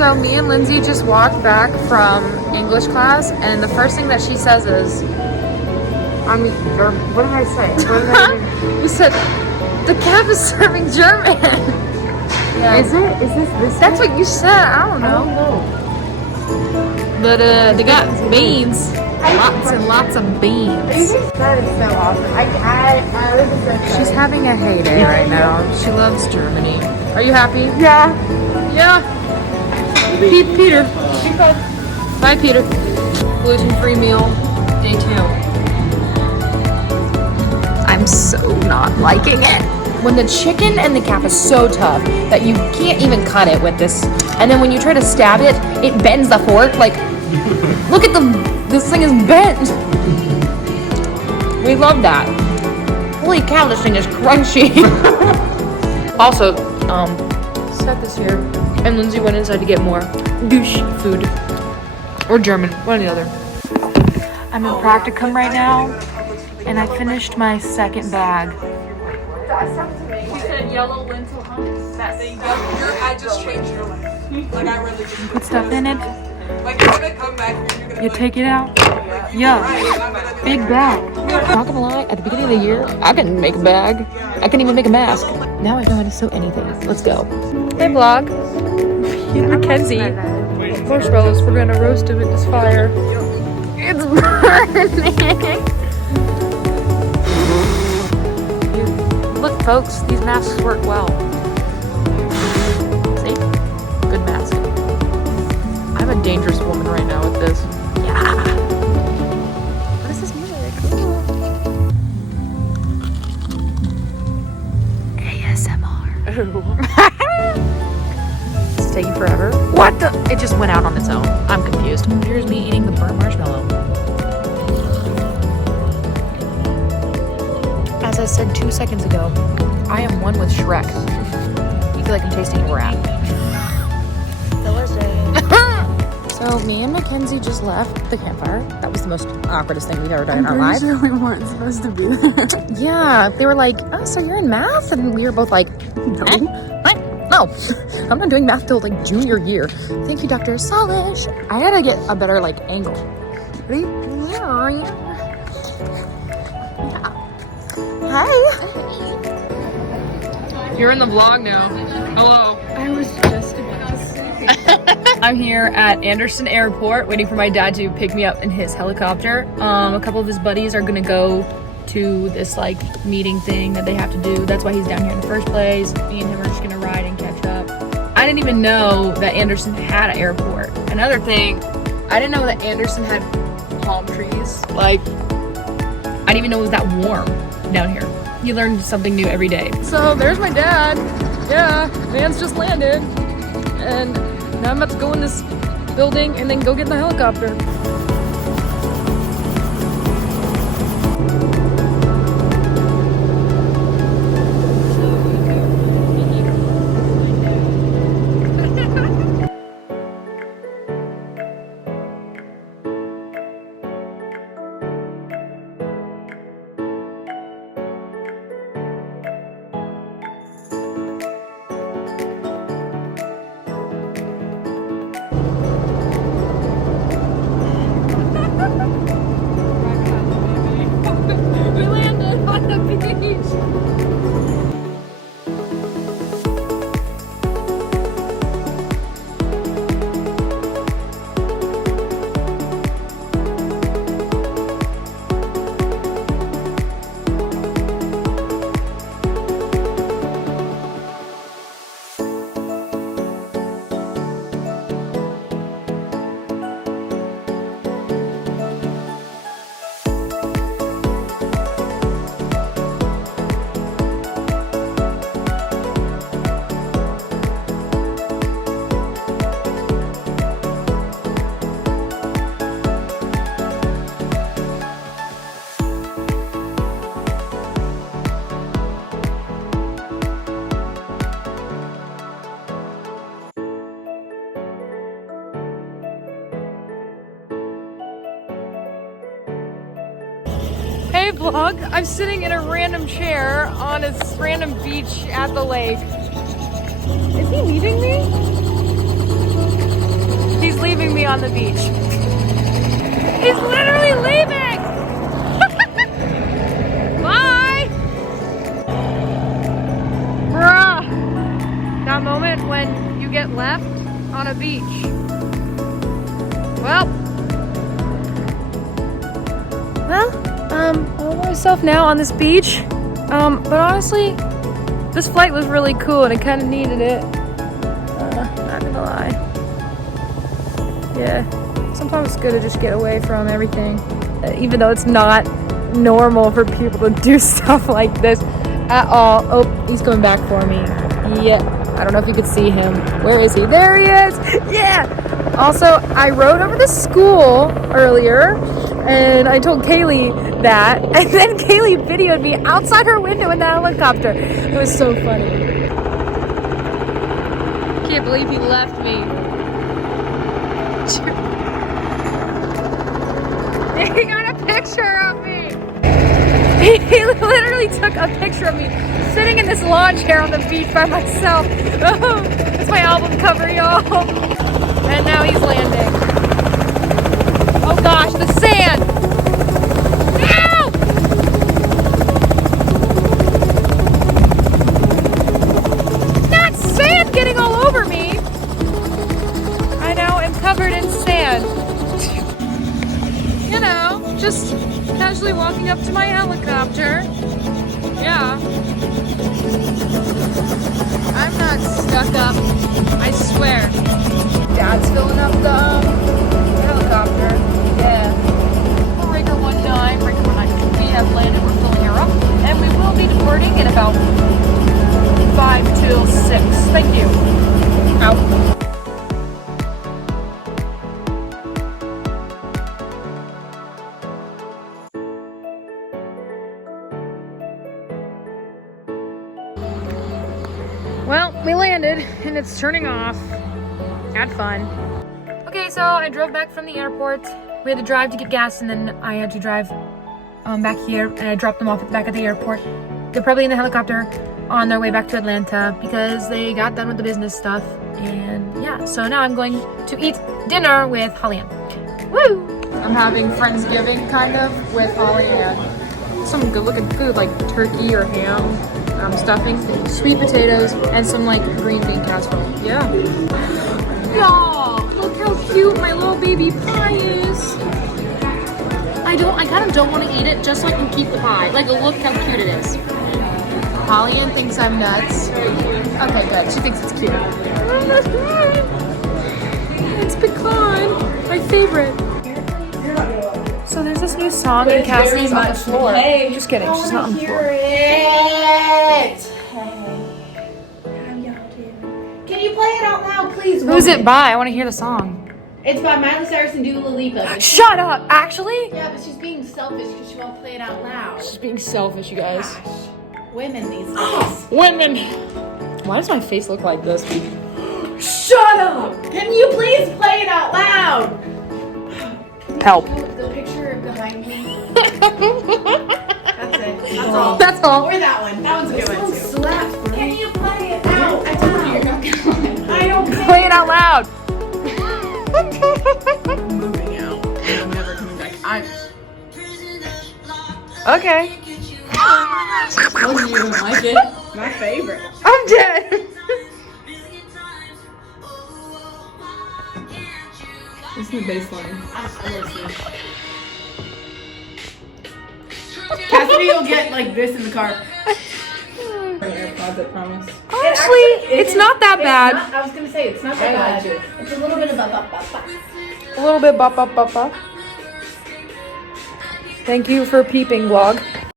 So me and Lindsay just walked back from English class, and the first thing that she says is, what did I say? What did I you said, the caf is serving German. Yeah. Is it? Is this? That's what you said. I don't know. But they got beans. Lots and lots of beans. That is so awesome. I was just so excited. She's having a heyday right now. She loves Germany. Are you happy? Yeah. Yeah. Peter. Bye, Peter. Gluten-free meal, day 2. I'm so not liking it. When the chicken and the calf is so tough that you can't even cut it with this, and then when you try to stab it, it bends the fork. Like, look at this thing is bent. We love that. Holy cow, this thing is crunchy. Also, set this here, and Lindsay went inside to get more douche food. Or German, one or the other. I'm in practicum right now, and I finished my second bag. You said yellow lentil hummus. I just changed your life. Like, I really did. Put stuff in it, Like, you're gonna come back and you're gonna. you take it out. Yeah, big bag. Not gonna lie, at the beginning of the year, I couldn't make a bag. I couldn't even make a mask. Now I know how to sew anything. Let's go. Hey vlog. Me and Mackenzie. Marshmallows, we're gonna roast them in this fire. It's burning. Look folks, these masks work well. See? Good mask. I'm a dangerous woman right now with this. Yeah. What is this music? ASMR. It's taking forever. What the? It just went out on its own. I'm confused. Here's me eating the burnt marshmallow. As I said 2 seconds ago, I am one with Shrek. You feel like I'm tasting a rat. So me and Mackenzie just left the campfire. That was the most awkwardest thing we've ever done in our life. We weren't supposed to be there. Yeah, they were like, oh, so you're in math? And we were both like, no, I'm not doing math till like junior year. Thank you, Dr. Salish. I gotta get a better like angle. Ready? Yeah. Hi. You're in the vlog now. Hello. I was just about to say. I'm here at Anderson Airport waiting for my dad to pick me up in his helicopter. A couple of his buddies are gonna go to this like meeting thing that they have to do. That's why he's down here in the first place. Me and him are just gonna ride and catch up. I didn't even know that Anderson had an airport. Another thing, I didn't know that Anderson had palm trees. Like, I didn't even know it was that warm down here. You learn something new every day. So there's my dad. Yeah, man's just landed. And now I'm about to go in this building and then go get in the helicopter. We landed on the beach. Hey vlog, I'm sitting in a random chair on a random beach at the lake. Is he leaving me? He's leaving me on the beach. He's literally leaving! Bye! Bruh! That moment when you get left on a beach. Well, I'm all by myself now on this beach. But honestly, this flight was really cool and I kind of needed it. Not gonna lie. Yeah, sometimes it's good to just get away from everything. Even though it's not normal for people to do stuff like this at all. Oh, he's coming back for me. Yeah, I don't know if you could see him. Where is he? There he is! Yeah! Also, I rode over to school earlier and I told Kaylee that, and then Kaylee videoed me outside her window in the helicopter. It was so funny. Can't believe he left me. He got a picture of me. He literally took a picture of me sitting in this lawn chair on the beach by myself. Oh, that's my album cover, y'all. And now he's landing. Oh gosh, the sand. Ow! Not sand getting all over me. I now am covered in sand. You know, just casually walking up to my helicopter. Yeah. I'm not stuck up, I swear. Dad's filling up the helicopter. Yeah. Breaker 19, Breaker 19. We have landed, we're filling her up, and we will be departing in about 5 till 6. Thank you. Out. Well, we landed and it's turning off. Had fun. Okay, so I drove back from the airport. We had to drive to get gas and then I had to drive back here and I dropped them off at the back of the airport. They're probably in the helicopter on their way back to Atlanta because they got done with the business stuff. And yeah, so now I'm going to eat dinner with Holly-Ann. Woo! I'm having friendsgiving kind of with Holly-Ann. Some good looking food like turkey or ham. Stuffing, sweet potatoes, and some like green bean casserole. Yeah. Y'all, look how cute my little baby pie is. I kind of don't want to eat it just so I can keep the pie. Like, look how cute it is. Holly-Ann thinks I'm nuts. Okay, good. She thinks it's cute. It's pecan, my favorite. So there's this new song and Cassidy's on the floor. Hey, just kidding, she's not on the floor. Can you play it out loud, please? Who's it by? I want to hear the song. It's by Miley Cyrus and Dua Lipa. Shut up! Actually? Yeah, but she's being selfish because she won't play it out loud. She's being selfish, you guys. Gosh. Women these days. Women! Why does my face look like this? Shut up! Can you please play it out loud? Help. The picture behind me. That's it. That's all. That's all. Or that one. That one's a good one too. Slaps, bro. Can you play it out? I told you you're not gonna. I don't Play it out loud. I'm moving out. I'm never coming back. Okay. Oh, you don't like it? My favorite. I'm dead. Listen to the bass line. I'm listening. Cassidy will get like this in the car. AirPods, I promise. Honestly, it's not that bad. I was gonna say it's not that bad. It's a little bit of a A little bit bop bop bop bop. Thank you for peeping, vlog.